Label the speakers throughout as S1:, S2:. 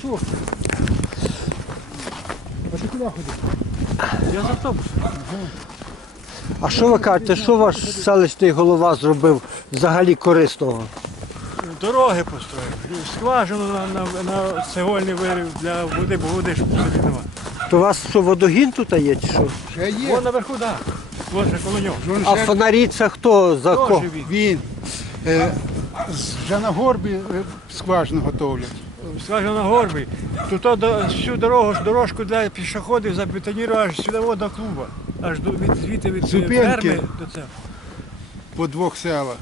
S1: що? А ти куди ходиш?
S2: Я з автобусом.
S3: А що ви кажете, що ваш селищний голова зробив взагалі корисного?
S2: Дороги построїв. Скважину на цегольний вирив для води, бо води ж в селі нема.
S3: То у вас що, водогін тут є чи що?
S1: Ще є.
S2: Вон наверху, так. Вон же коло нього.
S1: Ну,
S3: А
S1: ще
S3: фонарі це хто? За кого?
S2: Тоже він.
S1: він. Вже на горбі скважину готовлять.
S2: Скажімо, на горбі. Тут всю дорожку для пішоходів забетонували аж сюди до клуба. Аж звідти від
S1: Зупинки.
S2: ферми до цього.
S1: По двох селах.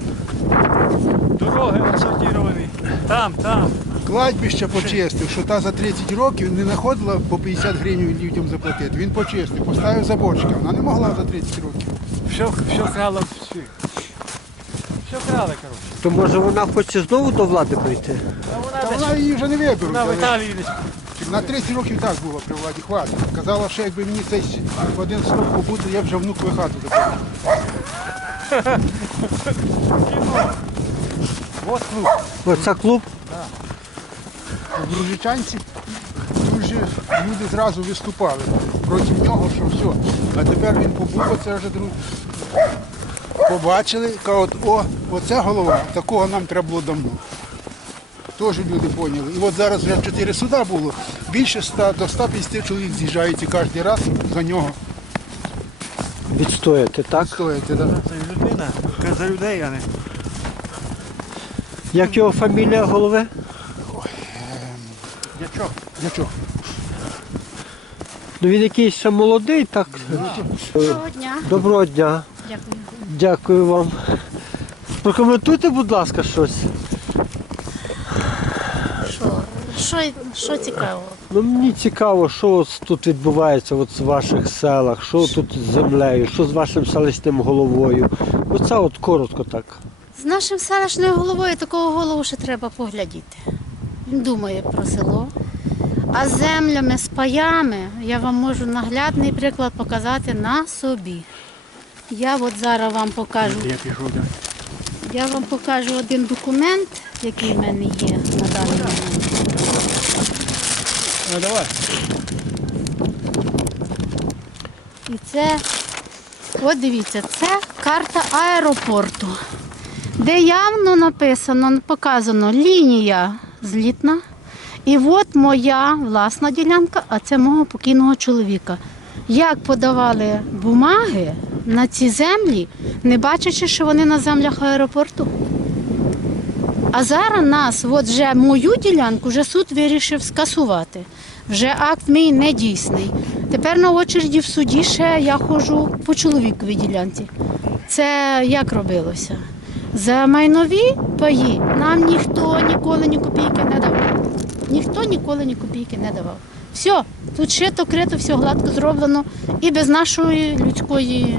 S2: Дороги асфальтовані. Там.
S1: Кладбище почистив, що та за 30 років не знаходила по 50 гривень людям заплатити. Він почистив, поставив заборчики. Вона не могла за 30 років.
S2: Все крало всі. Все крали, коротше.
S3: То може вона хоче знову до влади прийти?
S2: А вона
S1: Та
S2: десь
S1: вона її вже не виберуть.
S2: на
S1: але
S2: Італії десь.
S1: На 30 років так було при владі, хватить. Казала, що якби мені цей один срок побути, я б вже внукові хату закрив.
S2: От клуб.
S3: Оце клуб?
S1: В Ружичанці дуже люди зразу виступали проти нього, що все. А тепер він побув, оце вже друг. Побачили, кажуть, оце голова, такого нам треба було давно. Теж люди поняли. І от зараз вже 4 суда було, більше 100 до 150 чоловік з'їжджають і кожен раз за нього
S3: Відстояти, так?
S1: стоїте. Да?
S2: Це людина. За людей, а не.
S3: Як його фамілія голови?
S2: Дячок.
S1: Для чого?
S3: Ну він якийсь ще молодий, так?
S4: Доброго дня.
S3: Доброго дня.
S4: Дякую.
S3: Дякую вам. Прокоментуйте, будь ласка, щось.
S4: Що цікавого?
S3: Ну, мені цікаво, що от тут відбувається от в ваших селах, що тут з землею, що з вашим селищним головою. Оце от коротко так.
S4: З нашим селищною головою такого голову ще треба поглядіти. Він думає про село. А з землями, з паями я вам можу наглядний приклад показати на собі. Я от зараз вам покажу.
S2: Я пішов, так.
S4: Я вам покажу один документ, який в мене є на даний момент.
S2: Ну давай.
S4: І це, от дивіться, це карта аеропорту, де явно написано, показано лінія злітна. І от моя власна ділянка, а це мого покійного чоловіка. Як подавали бумаги на ці землі, не бачачи, що вони на землях аеропорту. А зараз нас, от вже мою ділянку, вже суд вирішив скасувати. Вже акт мій не дійсний. Тепер на очереді в суді ще я ходжу по чоловіковій ділянці. Це як робилося? За майнові паї нам ніхто ніколи ні копійки не давав. Ніхто ніколи ні копійки не давав. Все, тут шито, крито, все гладко зроблено і без нашої людської,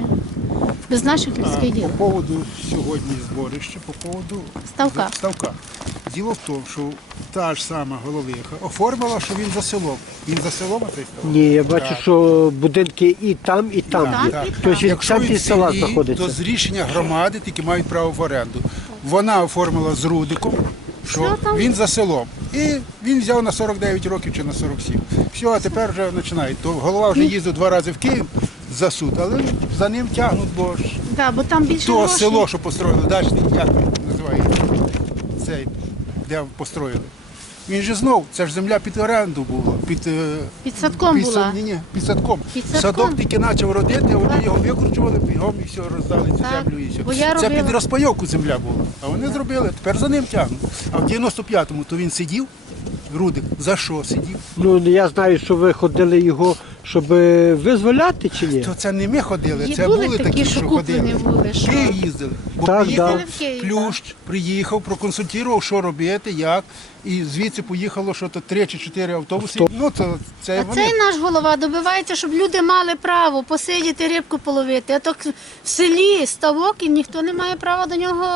S4: без наших людських діл.
S1: По поводу сьогодні зборища, по поводу
S4: Ставка.
S1: Діло в тому, що та ж сама головиха оформила, що він за селом. Він за селом, а цей селом?
S3: Ні, я бачу,
S1: Так.
S3: що будинки і там є.
S4: Так, і там.
S3: Тобто він в
S1: Якщо
S3: центрі
S1: він
S3: села
S1: в селі,
S3: знаходиться.
S1: то з рішення громади тільки мають право в оренду. Вона оформила з Рудиком, що
S4: Все там.
S1: він за селом. І він взяв на 49 років чи на 47. Все, а тепер вже починають. То голова вже їздив 2 рази в Київ за суд, але за ним тягнуть, бо ж
S4: Да, бо там більше
S1: то
S4: грошей.
S1: село, що построїли, дачний, як він називається, цей, де построїли. Він же знов, це ж земля під оренду була.
S4: Під садком була.
S1: Ні, під садком.
S4: Під садком.
S1: Садок тільки почав родити, а вони
S4: Так.
S1: його викручували, бігом і все, роздали цю
S4: Так.
S1: землю і все.
S4: Бо я
S1: Це
S4: робила.
S1: під розпайовку земля була. А вони зробили, тепер за ним тягнуть. А в 95-му то він сидів, Рудик, за що сидів?
S3: Ну, я знаю, що ви ходили його, щоб визволяти чи ні?
S1: То це не ми ходили,
S4: Є
S1: це
S4: були
S1: були
S4: такі,
S1: такі,
S4: що
S1: що
S4: куплені
S1: ходили.
S4: були, що-
S1: Київ їздили. Бо
S3: Так,
S1: приїхав
S3: да.
S4: в Київ,
S1: Плющ, приїхав, проконсультував, що робити, як. І звідси поїхало, що то 3 чи 4 автобуси. Ну, то це
S4: А
S1: вони.
S4: цей наш голова добивається, щоб люди мали право посидіти, рибку половити. А то в селі ставок і ніхто не має права до нього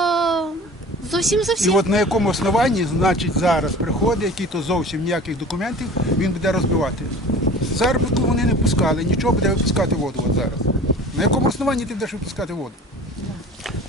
S4: зовсім.
S1: І от на якому основанні, значить, зараз приходить, який то зовсім ніяких документів, він буде розбивати. Заробітку вони не пускали, нічого буде випускати воду от зараз. На якому основанні ти будеш випускати воду?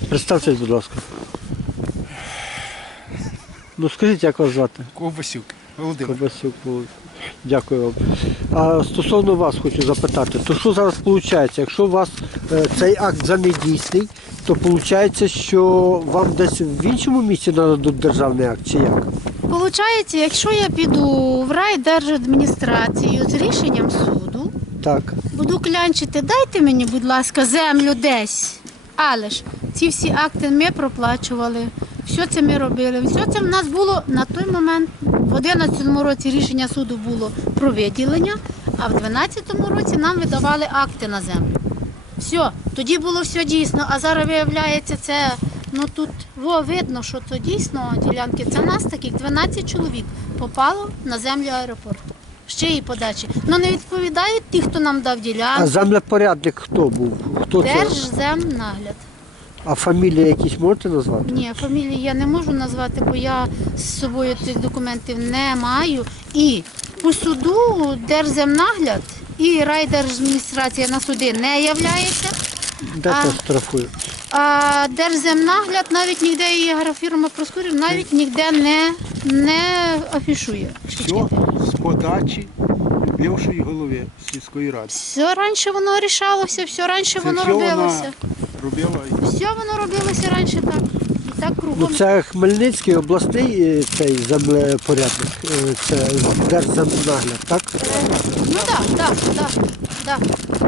S3: Представтесь, будь ласка. Ну скажіть, як вас звати?
S1: Ковбасюк. Володимир.
S3: Кобасюк Володимир. Дякую вам. А стосовно вас хочу запитати, то що зараз виходить? Якщо у вас цей акт вже не дійсний, то виходить, що вам десь в іншому місці нададуть державний акт чи як?
S4: Получається, якщо я піду в райдержадміністрацію з рішенням суду,
S3: Так.
S4: буду клянчити, дайте мені, будь ласка, землю десь. Але ж ці всі акти ми проплачували, все це ми робили. Все це в нас було на той момент. В 2011 році рішення суду було про виділення, а в 2012 році нам видавали акти на землю. Все, тоді було все дійсно, а зараз виявляється це, ну тут видно, що це дійсно ділянки. Це нас таких 12 чоловік попало на землю аеропорту. Ще і подачі. Ну не відповідають ті, хто нам дав
S3: А
S4: ділянку.
S3: землепорядник хто був? Хто це?
S4: Держземнагляд.
S3: А фамілії якісь можете назвати?
S4: Ні, фамілії я не можу назвати, бо я з собою цих документів не маю. І по суду Держземнагляд і райдержадміністрація на суди не являється.
S3: Де
S4: А-
S3: це штрафує?
S4: А Держземнагляд навіть ніде і агрофірма Проскурів навіть ніде не афішує.
S1: Все з подачі бившої голови сільської ради.
S4: Все раніше воно рішалося, все раніше
S1: Це
S4: воно
S1: все вона
S4: робилося.
S1: робила.
S4: Все воно робилося раніше так. І так
S3: Ну
S4: кругом.
S3: це Хмельницький обласний цей землепорядник, це Держземнагляд, так?
S4: Ну так.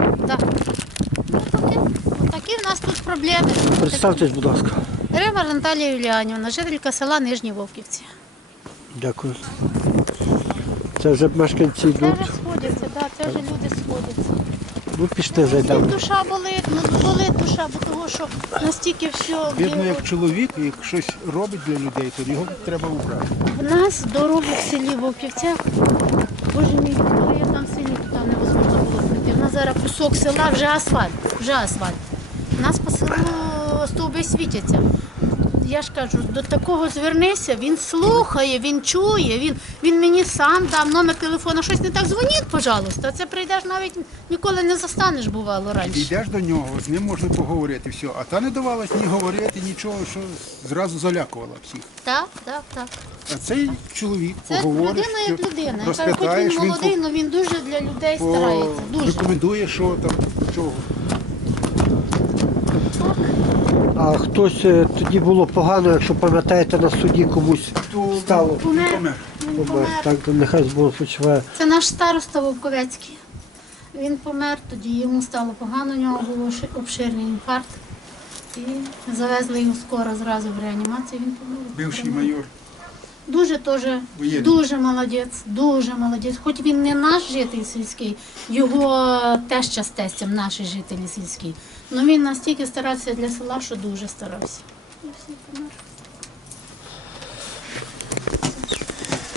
S4: Такі в нас тут проблеми.
S3: Представтесь, будь ласка.
S4: Рима Наталія Юліанівна, жителька села Нижні Вовківці.
S3: Дякую. Це вже мешканці
S4: Це
S3: йдуть.
S4: вже сходяться, да, це вже люди сходяться.
S3: Ну пішли, зайдемо.
S4: Всім душа болить, ну болить душа, бо того, що настільки все.
S1: Видно, як чоловік, як щось робить для людей, то його треба убрати.
S4: В нас дороги в селі Вовківцях. Боже мій, коли я там в селі, то там невозможно було пройти. У нас зараз кусок села вже асфальт. У нас по селу стовби світяться. Я ж кажу, до такого звернися, він слухає, він чує, він мені сам дав номер телефону, щось не так, дзвоніть, пожалуйста. Це прийдеш навіть ніколи не застанеш, бувало раніше.
S1: Йдеш до нього, з ним можна поговорити, все. А та не давалось ні говорити, нічого, що зразу залякувала всіх.
S4: Так.
S1: А цей чоловік
S4: Це
S1: поговориш,
S4: людина як людина. Я кажу, хоч
S1: розпитаєш,
S4: він молодий, але він дуже для людей старається. Дуже.
S1: рекомендує, що там, чого.
S3: А хтось тоді було погано, якщо пам'ятаєте, на суді комусь стало.
S4: Помер. Він
S3: Помер.
S4: помер.
S3: Так, то нехай Бог почуває.
S4: Це наш староста Вовковецький. Він помер, тоді йому стало погано, у нього був обширний інфаркт. І завезли його скоро зразу в реанімацію, він помер.
S1: Бивший майор.
S4: Дуже теж,
S1: Воєнний.
S4: дуже молодець. Хоч він не наш житель сільський, його теща з тестем, наші жителі сільські. Але він настільки старався для села, що дуже старався. І всі помер.